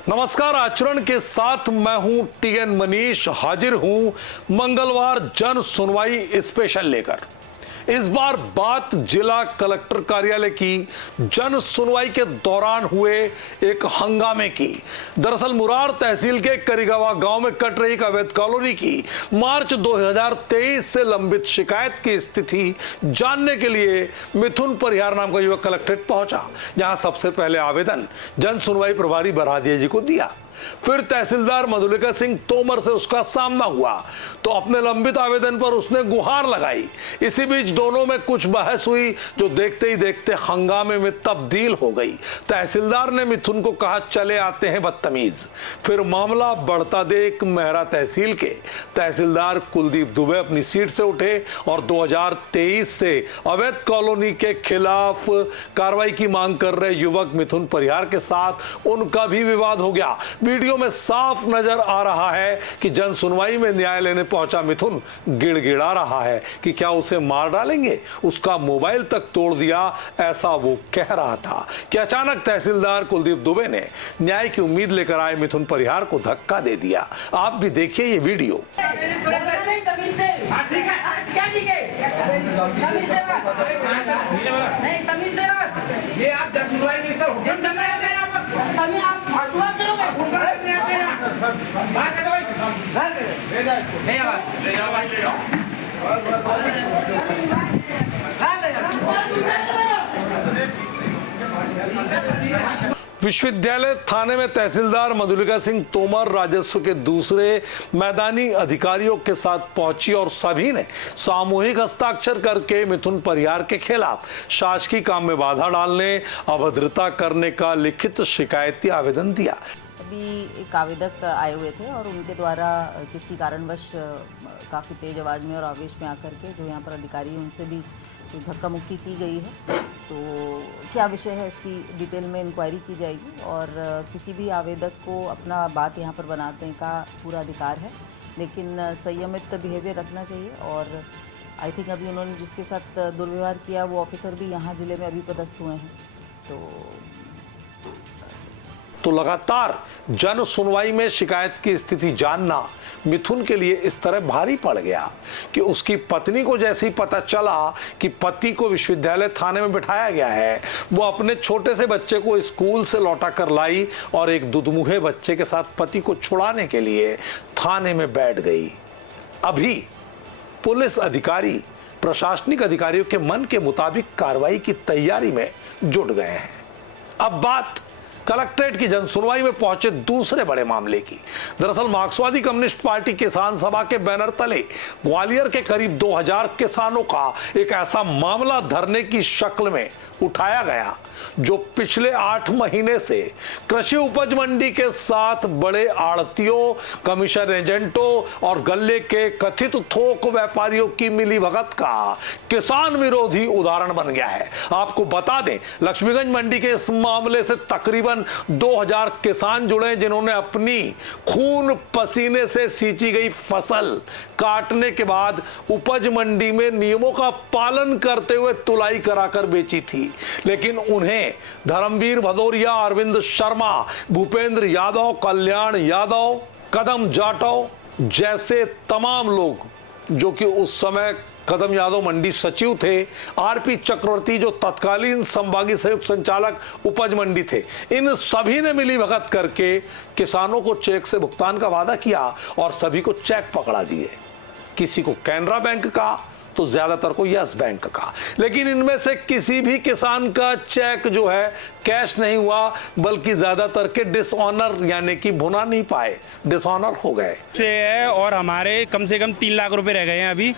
नमस्कार, आचरण के साथ मैं हूं टीएन मनीष, हाजिर हूं मंगलवार जन सुनवाई स्पेशल लेकर। इस बार बात जिला कलेक्टर कार्यालय की जन सुनवाई के दौरान हुए एक हंगामे की। दरअसल मुरार तहसील के करीगवा गांव में कट रही एक अवैध कॉलोनी की मार्च 2023 से लंबित शिकायत की स्थिति जानने के लिए मिथुन परिहार नाम का युवक कलेक्ट्रेट पहुंचा, जहां सबसे पहले आवेदन जन सुनवाई प्रभारी बरादिया जी को दिया। फिर तहसीलदार मधुलिका सिंह तोमर से उसका सामना हुआ तो अपने लंबित आवेदन पर उसने गुहार लगाई। इसी बीच दोनों में कुछ बहस हुई जो देखते ही देखते हंगामे में तब्दील हो गई। तहसीलदार ने मिथुन को कहा, चले आते हैं बदतमीज। फिर मामला बढ़ता देख मेहरा तहसील के तहसीलदार कुलदीप दुबे अपनी सीट से उठे और 2023 से अवैध कॉलोनी के खिलाफ कार्रवाई की मांग कर रहे युवक मिथुन परिहार के साथ उनका भी विवाद हो गया। वीडियो में साफ नजर आ रहा है कि जन सुनवाई में न्याय लेने पहुंचा मिथुन गिड़गिड़ा रहा है कि क्या उसे मार डालेंगे, उसका मोबाइल तक तोड़ दिया, ऐसा वो कह रहा था कि अचानक तहसीलदार कुलदीप दुबे ने न्याय की उम्मीद लेकर आए मिथुन परिहार को धक्का दे दिया। आप भी देखिए ये वीडियो। विश्वविद्यालय थाने में तहसीलदार मधुलिका सिंह तोमर राजस्व के दूसरे मैदानी अधिकारियों के साथ पहुंची और सभी ने सामूहिक हस्ताक्षर करके मिथुन परिहार के खिलाफ शासकीय काम में बाधा डालने, अभद्रता करने का लिखित शिकायती आवेदन दिया। अभी एक आवेदक आए हुए थे और उनके द्वारा किसी कारणवश काफ़ी तेज आवाज़ में और आवेश में आकर के जो यहाँ पर अधिकारी उनसे भी कुछ धक्का मुक्की की गई है। तो क्या विषय है इसकी डिटेल में इंक्वायरी की जाएगी और किसी भी आवेदक को अपना बात यहाँ पर बनाने का पूरा अधिकार है, लेकिन संयमित बिहेवियर रखना चाहिए। और आई थिंक अभी उन्होंने जिसके साथ दुर्व्यवहार किया वो ऑफिसर भी यहाँ ज़िले में अभी पदस्थ हुए हैं। तो लगातार जन सुनवाई में शिकायत की स्थिति जानना मिथुन के लिए इस तरह भारी पड़ गया कि उसकी पत्नी को जैसे ही पता चला कि पति को विश्वविद्यालय थाने में बिठाया गया है, वो अपने छोटे से बच्चे को स्कूल से लौटा कर लाई और एक दुधमुहे बच्चे के साथ पति को छुड़ाने के लिए थाने में बैठ गई। अभी पुलिस अधिकारी प्रशासनिक अधिकारियों के मन के मुताबिक कार्रवाई की तैयारी में जुट गए हैं। अब बात कलेक्ट्रेट की जनसुनवाई में पहुंचे दूसरे बड़े मामले की। दरअसल मार्क्सवादी कम्युनिस्ट पार्टी किसान सभा के बैनर तले ग्वालियर के करीब 2000 किसानों का एक ऐसा मामला धरने की शक्ल में उठाया गया जो पिछले 8 महीने से कृषि उपज मंडी के साथ बड़े आड़तियों, कमीशन एजेंटों और गल्ले के कथित थोक व्यापारियों की मिलीभगत का किसान विरोधी उदाहरण बन गया है। आपको बता दें, लक्ष्मीगंज मंडी के इस मामले से तकरीबन 2000 किसान जुड़े, जिन्होंने अपनी खून पसीने से सींची गई फसल काटने के बाद उपज मंडी में नियमों का पालन करते हुए तुलाई कराकर बेची थी। लेकिन उन्हें धर्मवीर भदौरिया, अरविंद शर्मा, भूपेंद्र यादव, कल्याण यादव, कदम जाटव जैसे तमाम लोग, जो कि उस समय कदम यादव मंडी सचिव थे, आरपी चक्रवर्ती जो तत्कालीन संभागीय संयुक्त संचालक उपज मंडी थे, इन सभी ने मिलीभगत करके किसानों को चेक से भुगतान का वादा किया और सभी को चेक पकड़ा दिए। किसी को कैनरा बैंक का तो ज्यादातर को यस बैंक का, लेकिन इनमें से किसी भी किसान का चेक जो है कैश नहीं हुआ, बल्कि ज्यादातर के डिसऑनर यानी कि भुना नहीं पाए, डिसऑनर हो गए से है। और हमारे कम से कम 3 लाख रुपए रह गए हैं अभी,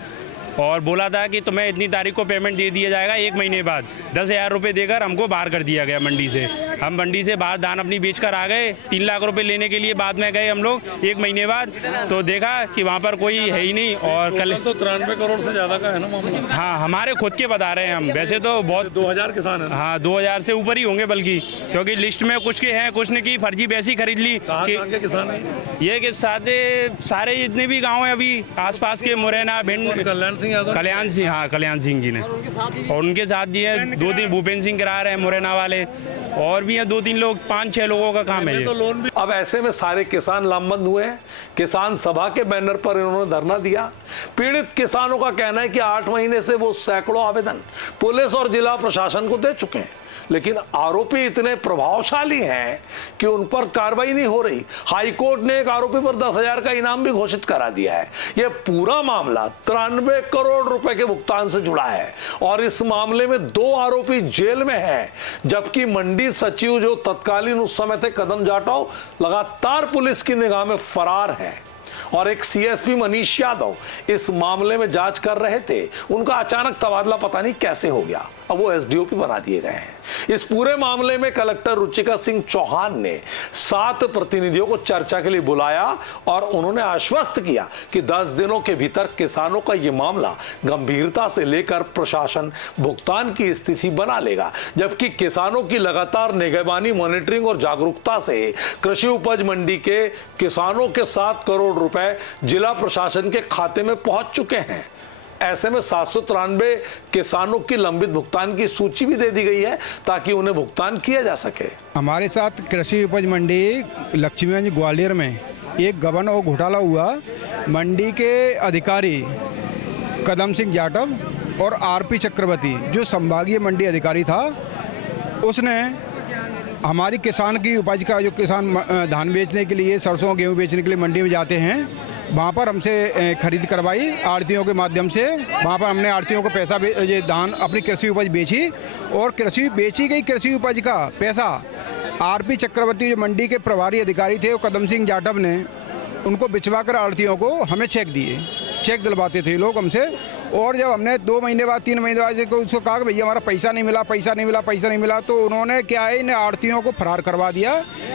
और बोला था कि तुम्हें इतनी तारीख को पेमेंट दे दिया जाएगा। 1 महीने बाद 10,000 रुपये देकर हमको बाहर कर दिया गया मंडी से। हम मंडी से बाहर धान अपनी बेचकर आ गए। 3 लाख रुपए लेने के लिए बाद में गए हम लोग 1 महीने बाद, तो देखा कि वहाँ पर कोई है ही नहीं। और कल तो 93 करोड़ से ज़्यादा का है ना मामला। हाँ, हमारे खुद के बता रहे हैं हम, वैसे तो बहुत 2000 किसान है। हाँ, 2000 से ऊपर ही होंगे बल्कि, क्योंकि लिस्ट में कुछ के हैं, कुछ ने की फर्जी वैसी खरीद ली। के किसान है ये कि सारे जितने भी गाँव हैं अभी आसपास के, मुरैना, भिंड, कल्याण सिंह यादव, कल्याण सिंह, हाँ कल्याण सिंह जी ने, और उनके साथ जी है 2 दिन भूपेंद्र सिंह करा रहे हैं मुरैना वाले। और भी हैं 2-3 लोग, 5-6 लोगों का काम है ये। तो लोन भी अब ऐसे में सारे किसान लामबंद हुए हैं। किसान सभा के बैनर पर इन्होंने धरना दिया। पीड़ित किसानों का कहना है कि 8 महीने से वो सैकड़ों आवेदन पुलिस और जिला प्रशासन को दे चुके हैं, लेकिन आरोपी इतने प्रभावशाली हैं कि उन पर कार्रवाई नहीं हो रही। हाईकोर्ट ने एक आरोपी पर 10,000 का इनाम भी घोषित करा दिया है। यह पूरा मामला 93 करोड़ रुपए के भुगतान से जुड़ा है और इस मामले में 2 आरोपी जेल में हैं, जबकि मंडी सचिव जो तत्कालीन उस समय थे कदम जाटव, लगातार पुलिस की निगाह में फरार है। और एक सीएसपी मनीष यादव इस मामले में जांच कर रहे थे, उनका अचानक तबादला पता नहीं कैसे हो गया, अब वो एसडीओपी बना दिए गए हैं। इस पूरे मामले में कलेक्टर रुचिका सिंह चौहान ने 7 प्रतिनिधियों को चर्चा के लिए बुलाया और उन्होंने आश्वस्त किया कि 10 दिनों के भीतर किसानों का ये मामला गंभीरता से लेकर प्रशासन भुगतान की स्थिति बना लेगा। जबकि किसानों की लगातार निगरानी, मॉनिटरिंग और जागरूकता से कृषि उपज मंडी के किसानों के 7 करोड़ रुपए जिला प्रशासन के खाते में पहुंच चुके हैं। ऐसे में 793 किसानों की लंबित भुगतान की सूची भी दे दी गई है ताकि उन्हें भुगतान किया जा सके। हमारे साथ कृषि उपज मंडी लक्ष्मीगंज ग्वालियर में एक गबन और घोटाला हुआ। मंडी के अधिकारी कदम सिंह जाटव और आरपी चक्रवर्ती जो संभागीय मंडी अधिकारी था, उसने हमारी किसान की उपज का, जो किसान धान बेचने के लिए, सरसों गेहूँ बेचने के लिए मंडी में जाते हैं, वहाँ पर हमसे खरीद करवाई आड़तियों के माध्यम से। वहाँ पर हमने आड़तियों को पैसा, ये धान अपनी कृषि उपज बेची और बेची गई कृषि उपज का पैसा आरपी चक्रवर्ती जो मंडी के प्रभारी अधिकारी थे, वो कदम सिंह जाटव ने उनको बिचवा कर आड़तियों को हमें चेक दिए, चेक दिलवाते थे लोग हमसे। और जब हमने 2 महीने बाद, 3 महीने बाद उसको कहा कि भैया हमारा पैसा नहीं मिला, पैसा नहीं मिला, पैसा नहीं मिला, तो उन्होंने क्या है, इन आड़तियों को फरार करवा दिया,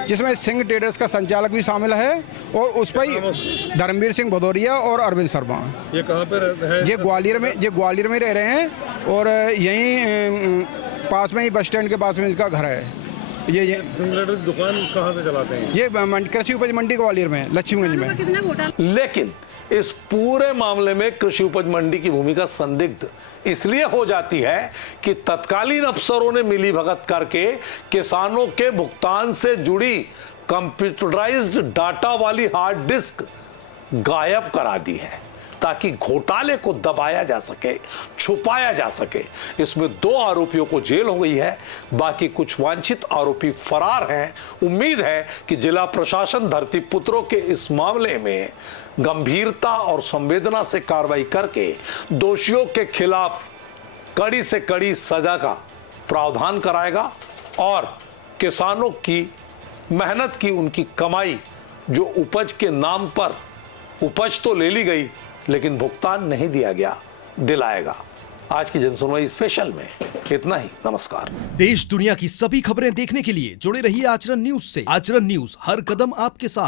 जिसमें सिंह ट्रेडर्स का संचालक भी शामिल है और उस पर धर्मवीर सिंह भदौरिया और अरविंद शर्मा। ये कहाँ पे रहते हैं? ये ग्वालियर में रह रहे हैं और यहीं पास में ही बस स्टैंड के पास में इसका घर है। ये दुकान कहाँ से चलाते हैं? ये कृषि उपज मंडी ग्वालियर में, लक्ष्मीगंज में। लेकिन इस पूरे मामले में कृषि उपज मंडी की भूमिका संदिग्ध इसलिए हो जाती है कि तत्कालीन अफसरों ने मिलीभगत करके किसानों के भुगतान से जुड़ी कंप्यूटराइज्ड डाटा वाली हार्ड डिस्क गायब करा दी है ताकि घोटाले को दबाया जा सके, छुपाया जा सके। इसमें 2 आरोपियों को जेल हो गई है, बाकी कुछ वांछित आरोपी फरार हैं। उम्मीद है कि जिला प्रशासन धरती पुत्रों के इस मामले में गंभीरता और संवेदना से कार्रवाई करके दोषियों के खिलाफ कड़ी से कड़ी सजा का प्रावधान कराएगा और किसानों की मेहनत की, उनकी कमाई, जो उपज के नाम पर उपज तो ले ली गई लेकिन भुगतान नहीं दिया गया, दिलाएगा। आज की जनसुनवाई स्पेशल में इतना ही। नमस्कार। देश दुनिया की सभी खबरें देखने के लिए जुड़े रहिए आचरण न्यूज से। आचरण न्यूज, हर कदम आपके साथ।